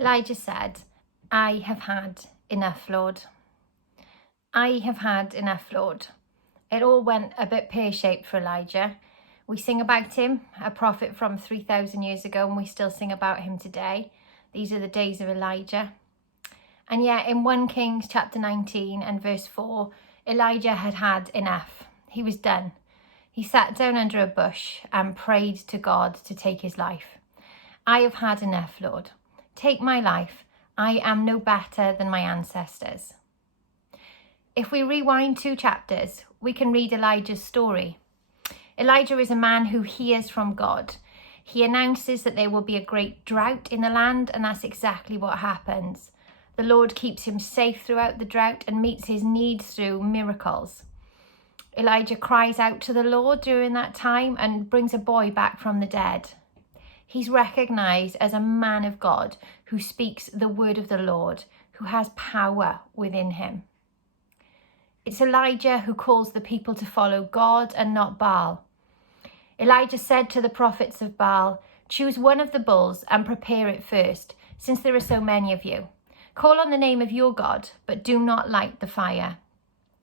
Elijah said, "I have had enough, Lord. I have had enough, Lord." It all went a bit pear-shaped for Elijah. We sing about him, a prophet from 3,000 years ago, and we still sing about him today. These are the days of Elijah. And yet in 1 Kings chapter 19 and verse 4, Elijah had had enough. He was done. He sat down under a bush and prayed to God to take his life. "I have had enough, Lord. Take my life. I am no better than my ancestors." If we rewind 2 chapters, we can read Elijah's story. Elijah is a man who hears from God. He announces that there will be a great drought in the land, and that's exactly what happens. The Lord keeps him safe throughout the drought and meets his needs through miracles. Elijah cries out to the Lord during that time and brings a boy back from the dead. He's recognized as a man of God who speaks the word of the Lord, who has power within him. It's Elijah who calls the people to follow God and not Baal. Elijah said to the prophets of Baal, "Choose one of the bulls and prepare it first, since there are so many of you. Call on the name of your God, but do not light the fire."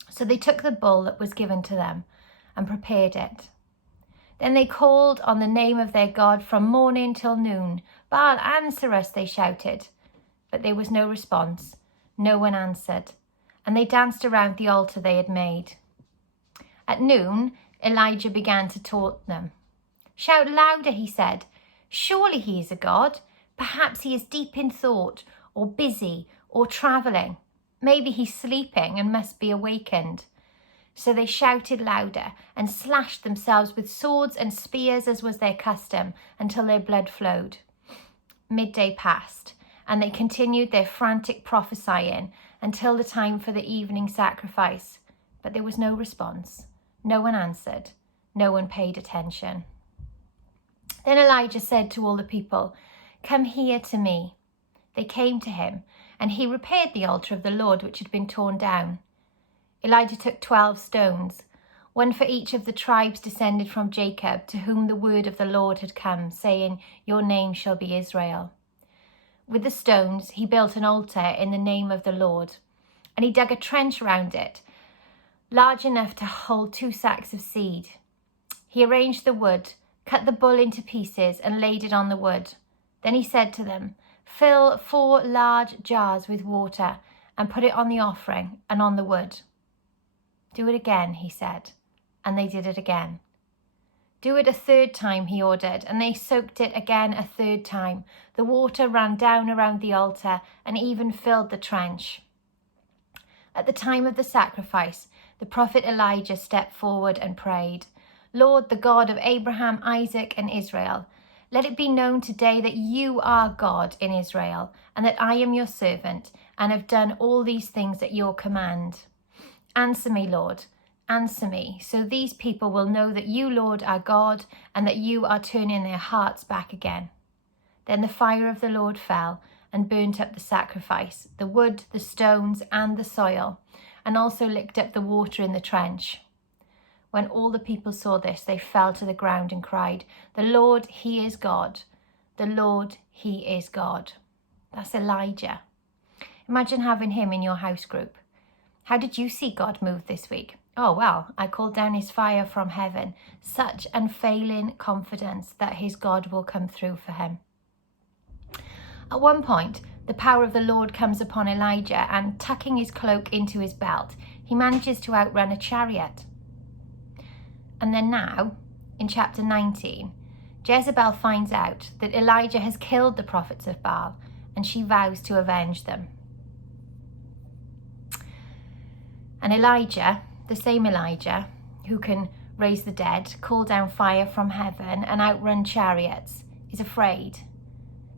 So they took the bull that was given to them and prepared it. Then they called on the name of their God from morning till noon. "Baal, answer us," they shouted. But there was no response. No one answered. And they danced around the altar they had made. At noon, Elijah began to taunt them. "Shout louder," he said. "Surely he is a god. Perhaps he is deep in thought, or busy, or traveling. Maybe he's sleeping and must be awakened." So they shouted louder and slashed themselves with swords and spears, as was their custom, until their blood flowed. Midday passed, and they continued their frantic prophesying until the time for the evening sacrifice. But there was no response. No one answered. No one paid attention. Then Elijah said to all the people, "Come here to me." They came to him, and he repaired the altar of the Lord which had been torn down. Elijah took 12 stones, one for each of the tribes descended from Jacob, to whom the word of the Lord had come, saying, "Your name shall be Israel." With the stones, he built an altar in the name of the Lord, and he dug a trench round it, large enough to hold 2 sacks of seed. He arranged the wood, cut the bull into pieces, and laid it on the wood. Then he said to them, "Fill 4 large jars with water and put it on the offering and on the wood." "Do it again," he said, and they did it again. "Do it a 3rd time," he ordered, and they soaked it again a 3rd time. The water ran down around the altar and even filled the trench. At the time of the sacrifice, the prophet Elijah stepped forward and prayed, "Lord, the God of Abraham, Isaac, and Israel, let it be known today that you are God in Israel, and that I am your servant, and have done all these things at your command. Answer me, Lord, answer me, so these people will know that you, Lord, are God, and that you are turning their hearts back again." Then the fire of the Lord fell and burnt up the sacrifice, the wood, the stones, and the soil, and also licked up the water in the trench. When all the people saw this, they fell to the ground and cried, "The Lord, he is God. The Lord, he is God." That's Elijah. Imagine having him in your house group. How did you see God move this week? "Oh, well, I called down his fire from heaven." Such unfailing confidence that his God will come through for him. At one point, the power of the Lord comes upon Elijah, and tucking his cloak into his belt, he manages to outrun a chariot. And then now, in chapter 19, Jezebel finds out that Elijah has killed the prophets of Baal, and she vows to avenge them. And Elijah, the same Elijah who can raise the dead, call down fire from heaven, and outrun chariots, is afraid.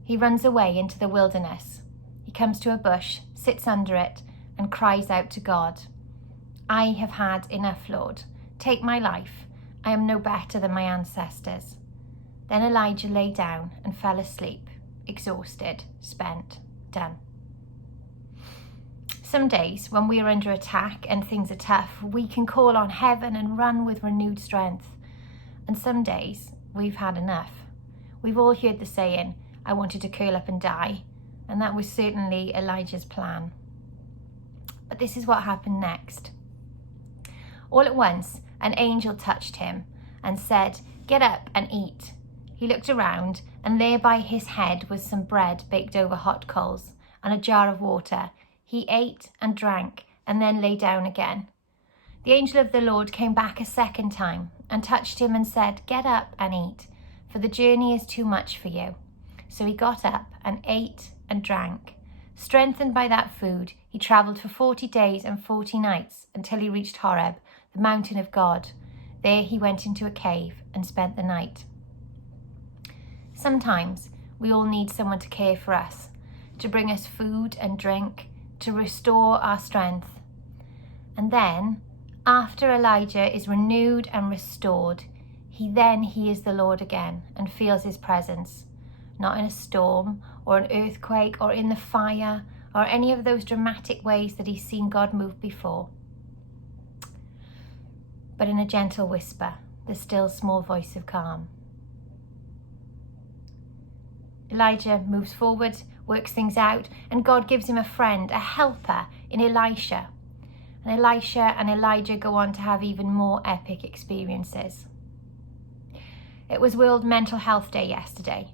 He runs away into the wilderness. He comes to a bush, sits under it, and cries out to God, "I have had enough, Lord. Take my life. I am no better than my ancestors." Then Elijah lay down and fell asleep, exhausted, spent, done. Some days, when we are under attack and things are tough, we can call on heaven and run with renewed strength. And some days, we've had enough. We've all heard the saying, "I wanted to curl up and die." And that was certainly Elijah's plan. But this is what happened next. All at once, an angel touched him and said, "Get up and eat." He looked around, and there by his head was some bread baked over hot coals and a jar of water. He ate and drank and then lay down again. The angel of the Lord came back a second time and touched him and said, "Get up and eat, for the journey is too much for you." So he got up and ate and drank. Strengthened by that food, he travelled for 40 days and 40 nights until he reached Horeb, the mountain of God. There he went into a cave and spent the night. Sometimes we all need someone to care for us, to bring us food and drink, to restore our strength. And then, after Elijah is renewed and restored, he hears the Lord again and feels his presence, not in a storm or an earthquake or in the fire or any of those dramatic ways that he's seen God move before, but in a gentle whisper, the still small voice of calm. Elijah moves forward, works things out, and God gives him a friend, a helper in Elisha. And Elisha and Elijah go on to have even more epic experiences. It was World Mental Health Day yesterday.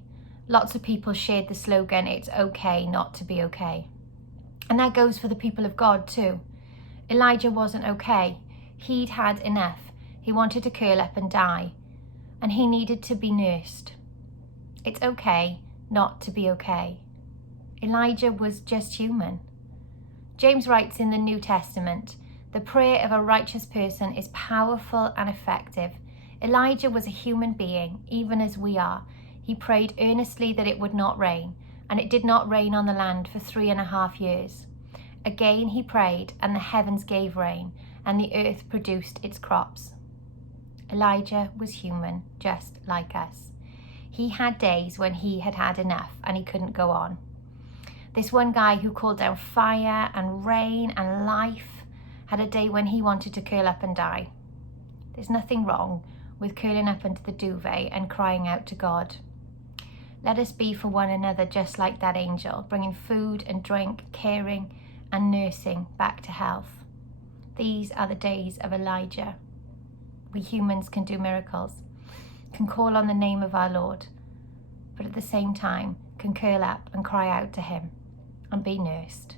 Lots of people shared the slogan, "It's okay not to be okay." And that goes for the people of God too. Elijah wasn't okay. He'd had enough. He wanted to curl up and die. And he needed to be nursed. It's okay not to be okay. Elijah was just human. James writes in the New Testament, "The prayer of a righteous person is powerful and effective." Elijah was a human being, even as we are. He prayed earnestly that it would not rain, and it did not rain on the land for 3.5 years. Again he prayed, and the heavens gave rain, and the earth produced its crops. Elijah was human, just like us. He had days when he had had enough and he couldn't go on. This one guy who called down fire and rain and life had a day when he wanted to curl up and die. There's nothing wrong with curling up into the duvet and crying out to God. Let us be for one another just like that angel, bringing food and drink, caring and nursing back to health. These are the days of Elijah. We humans can do miracles, can call on the name of our Lord, but at the same time can curl up and cry out to him and be nursed.